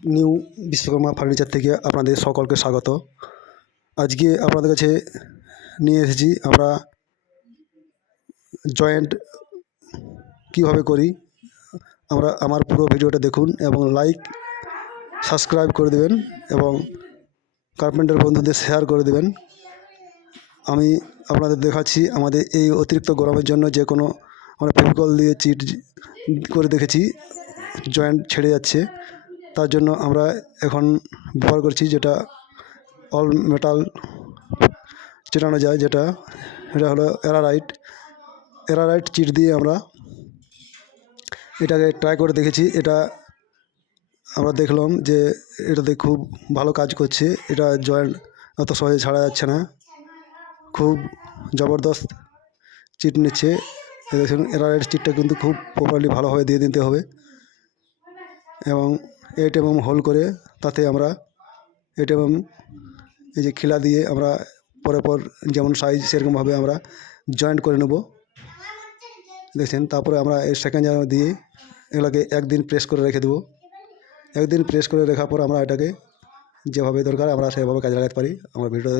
New Vishwakarma furniture থেকে আপনাদের সকলকে স্বাগত। আজকে আপনাদের কাছে নিয়ে এসেছি আমরা জয়েন্ট কীভাবে করি। আমার পুরো ভিডিওটা দেখুন এবং লাইক সাবস্ক্রাইব করে দেবেন এবং কার্পেন্টার বন্ধুদের শেয়ার করে দেবেন। আমি আপনাদের দেখাচ্ছি আমাদের এই অতিরিক্ত গরমের জন্য যে কোনো আমরা ফেভিকল দিয়ে চিট করে দেখেছি জয়েন্ট ছেড়ে যাচ্ছে, তার জন্য আমরা এখন ব্যবহার করছি যেটা অল মেটাল চেটানো যায়, এটা হলো এরারাইট চিট দিয়ে আমরা এটাকে ট্রাই করে দেখেছি। এটা আমরা দেখলাম যে এটাতে খুব ভালো কাজ করছে। এটা জয়েন্ট অত সহজে ছাড়া যাচ্ছে না, খুব জবরদস্ত চিট নিচ্ছে। দেখুন এরারাইট চিটটা কিন্তু খুব প্রপারলি ভালোভাবে দিয়ে দিতে হবে এবং 8mm হোল করে তাতে আমরা 8mm এই যে খিলা দিয়ে আমরা পর যেমন সাইজ সেরকমভাবে আমরা জয়েন্ট করে নেব। দেখছেন, তারপরে আমরা এই সেকেন্ড জায়গা দিয়ে এগুলোকে একদিন প্রেস করে রেখে দেবো। একদিন প্রেস করে রাখার পর আমরা এটাকে যেভাবে দরকার আমরা সেভাবে কাজে লাগাতে পারি। আমার ভিডিও